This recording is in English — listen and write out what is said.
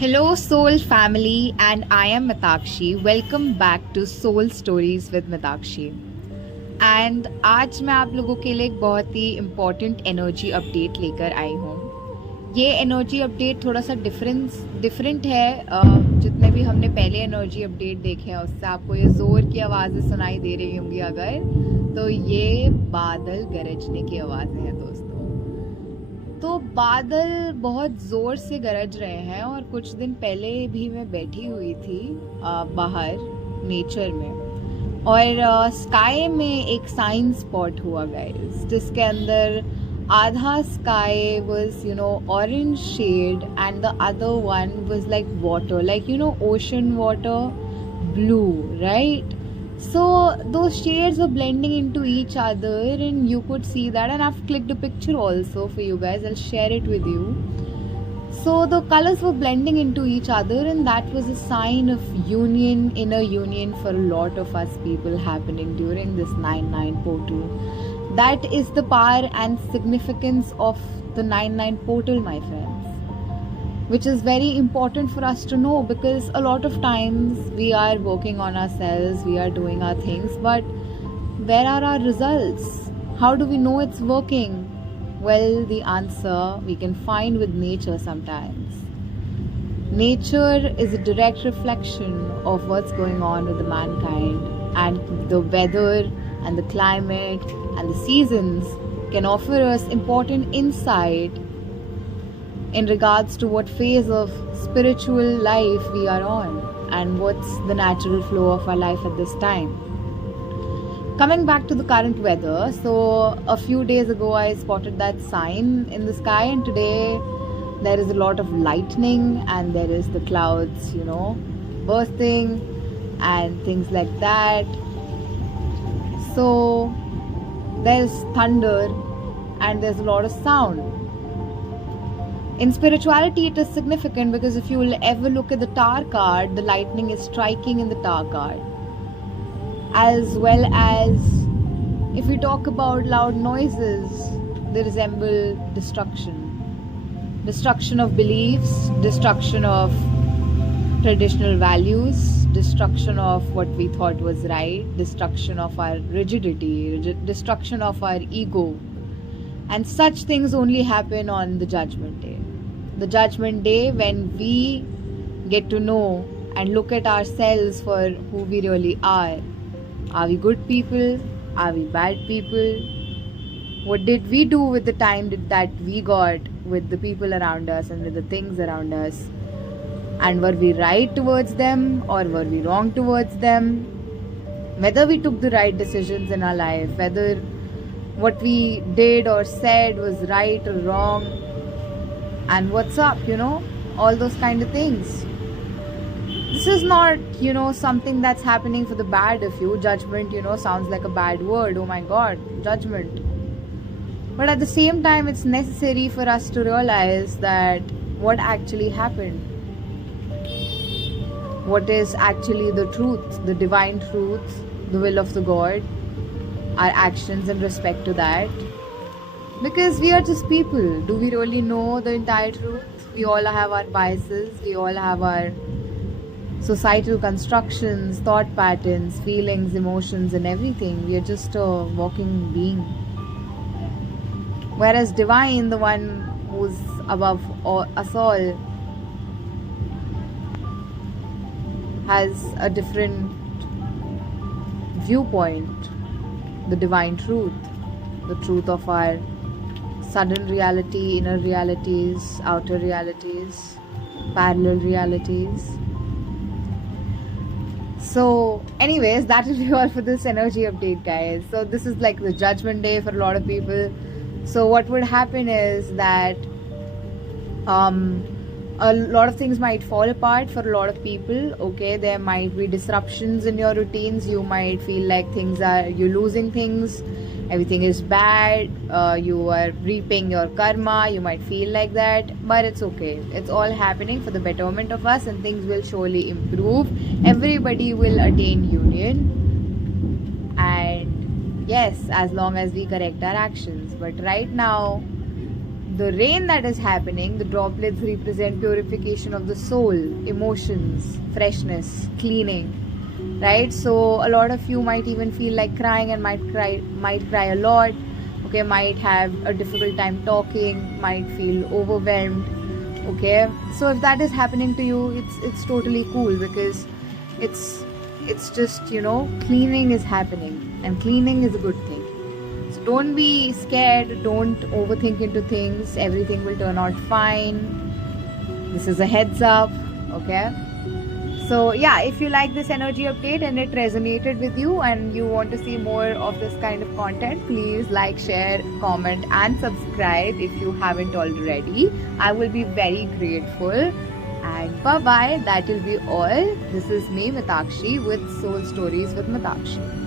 Hello, Soul family, and I am Mitakshi. Welcome back to Soul Stories with Mitakshi. And आज मैं आप लोगों के लिए एक बहुत ही इम्पॉर्टेंट एनर्जी अपडेट लेकर आई हूँ। ये एनर्जी अपडेट थोड़ा सा डिफरेंट है। जितने भी हमने पहले एनर्जी अपडेट देखे हैं उससे आपको ये ज़ोर की आवाज़ें सुनाई दे रही होंगी अगर, तो ये बादल गरजने की आवाज़ें हैं दोस्तों। तो बादल बहुत ज़ोर से गरज रहे हैं और कुछ दिन पहले भी मैं बैठी हुई थी बाहर नेचर में, और स्काई में एक साइन स्पॉट हुआ गाइस, जिसके अंदर आधा sky was orange shade and the other one was like water, like ocean water, blue, right? So those shades were blending into each other and you could see that, and I've clicked a picture also for you guys. I'll share it with you. So the colors were blending into each other, and that was a sign of union, inner union for a lot of us people happening during this 9/9 portal. That is the power and significance of the 9/9 portal, my friends, which is very important for us to know, because a lot of times we are working on ourselves, we are doing our things, but where are our results? How do we know it's working? Well, the answer we can find with nature sometimes. Nature is a direct reflection of what's going on with the mankind, and the weather and the climate and the seasons can offer us important insight in regards to what phase of spiritual life we are on and what's the natural flow of our life at this time. Coming back to the current weather, so a few days ago I spotted that sign in the sky, and today there is a lot of lightning and there is the clouds, bursting and things like that. So there's thunder and there's a lot of sound. In spirituality, it is significant because if you will ever look at the Tower card, the lightning is striking in the Tower card. As well as if we talk about loud noises, they resemble destruction. Destruction of beliefs, destruction of traditional values, destruction of what we thought was right, destruction of our rigidity, destruction of our ego. And such things only happen on the Judgment Day. The Judgment Day, when we get to know and look at ourselves for who we really are. Are we good people? Are we bad people? What did we do with the time that we got with the people around us and with the things around us? And were we right towards them or were we wrong towards them? Whether we took the right decisions in our life, whether what we did or said was right or wrong, and what's up, all those kind of things. This is not, something that's happening for the bad of you. Judgment, sounds like a bad word. Oh my God, judgment. But at the same time, it's necessary for us to realize that what actually happened. What is actually the truth, the divine truth, the will of the God, our actions in respect to that. Because we are just people. Do we really know the entire truth? We all have our biases, we all have our societal constructions, thought patterns, feelings, emotions, and everything. We are just a walking being. Whereas divine, the one who's above us all, has a different viewpoint. The divine truth, the truth of our sudden reality, inner realities, outer realities, parallel realities. So anyways, that will be all for this energy update, guys. So this is like the Judgment Day for a lot of people. So what would happen is that a lot of things might fall apart for a lot of people. Okay, there might be disruptions in your routines. You might feel like you're losing things, everything is bad, you are reaping your karma. You might feel like that, but it's okay. It's all happening for the betterment of us, and things will surely improve. Everybody will attain union, and yes, as long as we correct our actions. But right now the rain that is happening, the droplets represent purification of the soul, emotions, freshness, cleaning, right? So a lot of you might even feel like crying and might cry a lot. Okay, might have a difficult time talking, might feel overwhelmed. Okay, so if that is happening to you, it's totally cool, because it's just, cleaning is happening, and cleaning is a good thing. So don't be scared, don't overthink into things. Everything will turn out fine. This is a heads up. Okay, so yeah, if you like this energy update and it resonated with you and you want to see more of this kind of content, please like, share, comment and subscribe if you haven't already. I will be very grateful. And bye bye, that will be all. This is me, Mitakshi, with Soul Stories with Mitakshi.